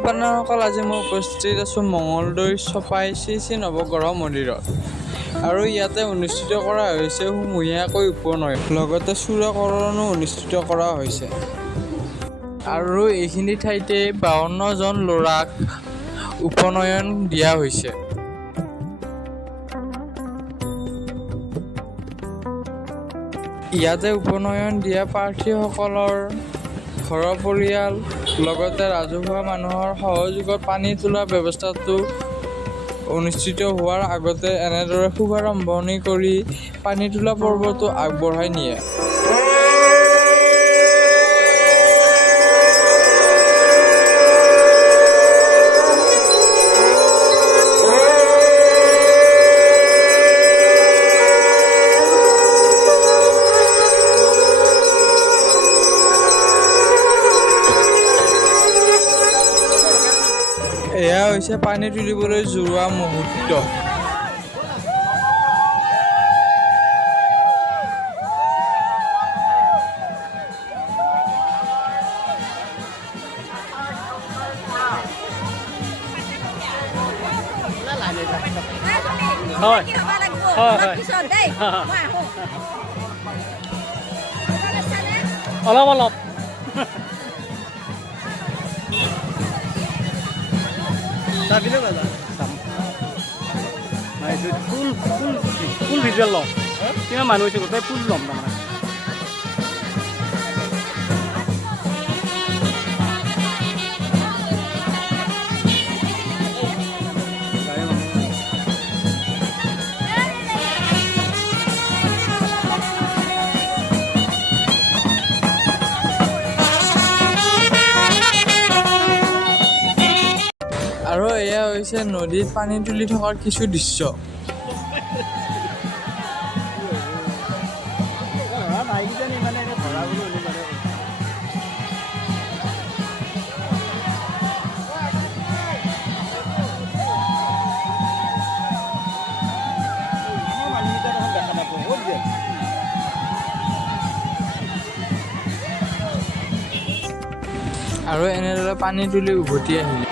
Hello' পাৰ্টনাৰসকল, আজি মই উপস্থিত আছোঁ মঙলদৈৰ চপাই শ্ৰী নৱগ্ৰহ মন্দিৰত। আৰু ইয়াতে অনুষ্ঠিত কৰা হৈছে সমূহীয়াকৈ উপনয়, লগতে চূড়াকৰণো অনুষ্ঠিত কৰা হৈছে। আৰু এইখিনি ঠাইতে 52 জন ল'ৰাক উপনয়ন দিয়া হৈছে। ইয়াতে উপনয়ন দিয়া প্ৰাৰ্থীসকলৰ ঘৰৰ পৰিয়াল লগতে ৰাজহুৱা মানুহৰ সহযোগত পানী তোলাৰ ব্যৱস্থাটো অনুষ্ঠিত হোৱাৰ আগতে এনেদৰে শুভাৰম্ভণি কৰি পানী তোলা পৰ্বটো আগবঢ়াই নিয়ে। এয়া হৈছে পানী তুলিবলৈ যোৱা মুহূৰ্ত। অলপ ফুল ভিজুৱেল ল'ম, কিমান মানুহ হৈছে গোটেই ফুল ল'ম তাৰমানে। আৰু এয়া হৈছে নদীত পানী তুলি থকাৰ কিছু দৃশ্য। আৰু এনেদৰে পানী তুলি উভতি আহিলে।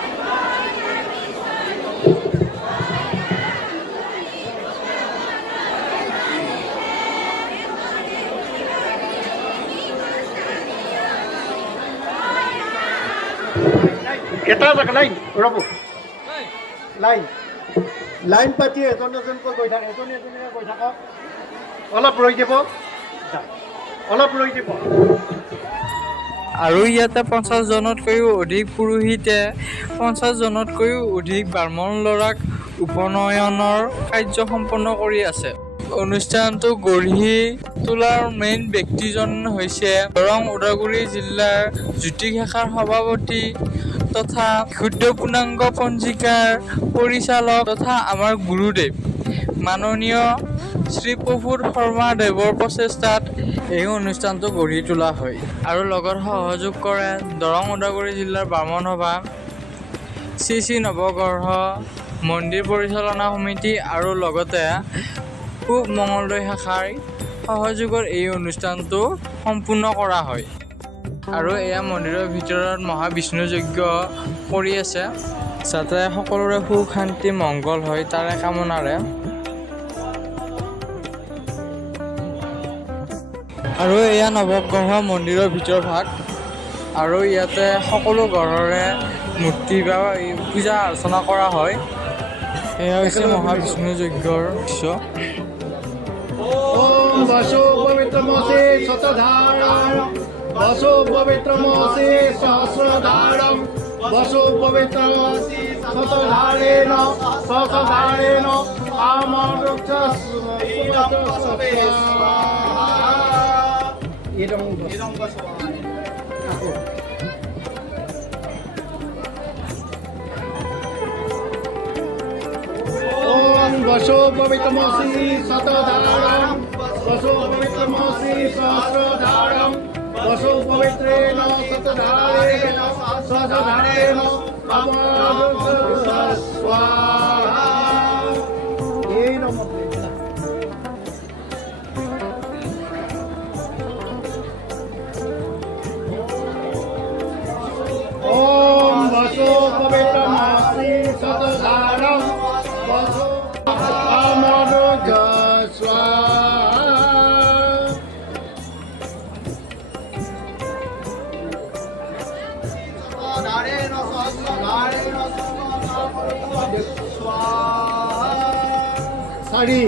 এটা জায়গা লাইন ৰ'ব, লাইন পাতি এজন এজনকৈ গৈ থাকক, এজনীয়ে গৈ থাকক, অলপ ৰৈ দিব। আৰু ইয়াতে 50 জনতকৈও অধিক পুৰোহিতে 50 জনতকৈও অধিক ব্ৰাহ্মণ ল'ৰাক উপনয়নৰ কাৰ্য সম্পন্ন কৰি আছে। অনুষ্ঠানটো গঢ়ি তোলাৰ মেইন ব্যক্তিজন হৈছে দৰং ওদালগুৰি জিলাৰ জ্যোতিষ শাখাৰ সভাপতি তথা ক্ষুদ্ৰ পূৰ্ণাংগ পঞ্জিকাৰ পৰিচালক তথা আমাৰ গুৰুদেৱ মাননীয় শ্ৰী প্ৰভুত শৰ্মা দেৱৰ প্ৰচেষ্টাত এই অনুষ্ঠানটো গঢ়ি তোলা হয়। আৰু লগত সহযোগ কৰে দৰং ওদালগুৰি জিলাৰ ব্ৰাহ্মণ সভা, শ্ৰী নৱগ্ৰহ মন্দিৰ পৰিচালনা সমিতি আৰু লগতে পূব মঙলদৈ শাখাৰ সহযোগত এই অনুষ্ঠানটো সম্পূৰ্ণ কৰা হয়। আৰু এয়া মন্দিৰৰ ভিতৰত মহাবিষ্ণু যজ্ঞ কৰি আছে, যাতে সকলোৰে সুখ শান্তি মংগল হয় তাৰে কামনাৰে। আৰু এয়া নৱগ্ৰহ মন্দিৰৰ ভিতৰ ভাগ। আৰু ইয়াতে সকলো ঘৰৰে মূৰ্তি বা পূজা অৰ্চনা কৰা হয়। এয়া হৈছে মহাবিষ্ণু যজ্ঞৰ দৃশ্য। বসো পবিত্রমসে শতধারম, বসো পবিত্রমসে সহস্রধারম, বসো পবিত্রমসে শতধারেণ সহস্রধারেণ আমরুক্ষ বসো পবিত্রমসি শতধারম, বসো পবিত্রমসি সহস্রধারম, বসো পবিত্রেণ শতধারেণ সহস্রধারেণ আমরুক্ষ স্বাহা। এই নমঃ। ওম বসো চাৰি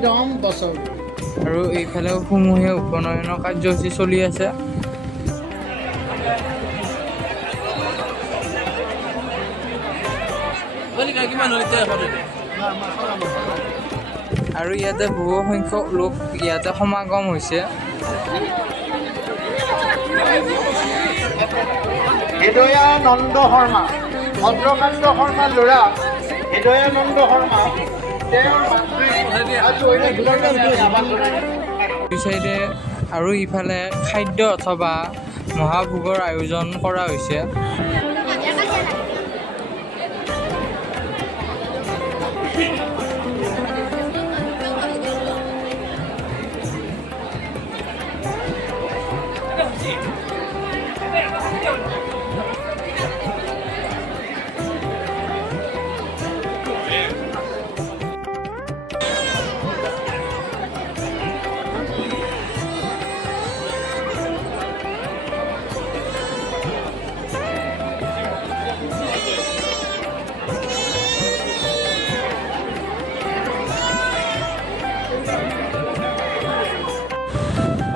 একদম বছৰ আৰু এইফালে সমূহীয়া উপনয়নৰ কাৰ্যসূচী চলি আছে। আৰু ইয়াতে বহু সংখ্যক লোক ইয়াতে সমাগম হৈছে। হৃদয়ানন্দ শৰ্মা, ভদ্ৰকান্ত শৰ্মাৰ ল'ৰা হৃদয়ানন্দ শৰ্মা, তেওঁৰ চাইডে আৰু ইফালে খাদ্য অথবা মহাভোগৰ আয়োজন কৰা হৈছে।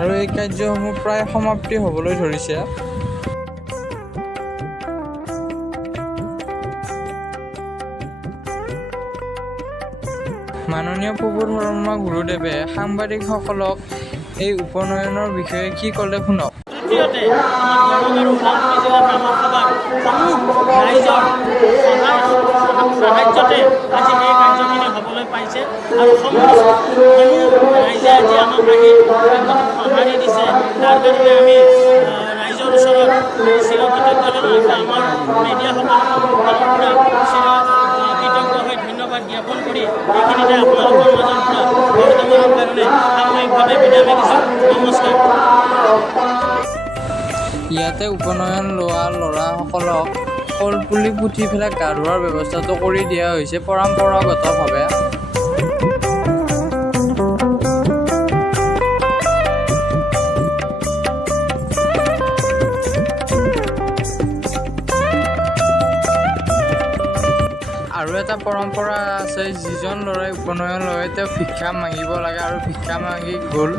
আৰু এই কাৰ্যসমূহ প্ৰায় সমাপ্তি হ'বলৈ ধৰিছে। মাননীয় প্ৰভু ধৰ্ম গুৰুদেৱে সাংবাদিকসকলক এই উপনয়নৰ বিষয়ে কি ক'লে শুনক। তৃতীয়তে ৰাইজৰ সাহায্যতে আজি এই কাৰ্যখিনি হ'বলৈ পাইছে আৰু সমূহ ৰাইজে আজি আমাক আহি সঁহাৰি দিছে। তাৰ কাৰণে আমি ৰাইজৰ ওচৰত চিৰকৃতজ্ঞ, আমাৰ মিডিয়াসকলৰ ফালৰ পৰা চিৰকৃতজ্ঞ হৈ ধন্যবাদ জ্ঞাপন কৰি এইখিনিতে আপোনালোকৰ মাজৰ পৰা বৰ্তমানৰ কাৰণে সাময়িকভাৱে বিদায় মাগিছোঁ। নমস্কাৰ। ইয়াতে উপনয়ন লোৱা ল'ৰাসকলক কলপুলি পুতি পেলাই গা ধোৱাৰ ব্যৱস্থাটো কৰি দিয়া হৈছে পৰম্পৰাগতভাৱে। আৰু এটা পৰম্পৰা আছে, যিজন ল'ৰাই উপনয়ন লয় তেওঁ ভিক্ষা মাগিব লাগে আৰু ভিক্ষা মাগি গ'ল।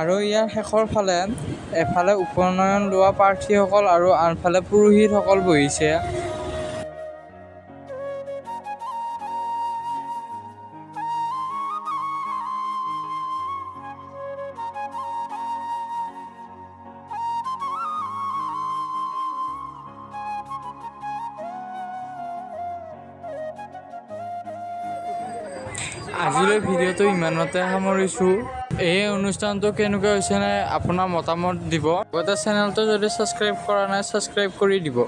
আৰু ইয়াৰ শেষৰ ফালে এফালে উপনয়ন লোৱা প্ৰাৰ্থীসকল আৰু আনফালে পুৰোহিতসকল বহিছে। আজিলৈ ভিডিঅ'টো ইমানতে সামৰিছোঁ। এই অনুষ্ঠানটো কেনেকুৱা হৈছে আপোনাৰ মতামত দিব। লগতে চেনেলটো যদি ছাবস্ক্ৰাইব কৰা নাই ছাবস্ক্ৰাইব কৰি দিব।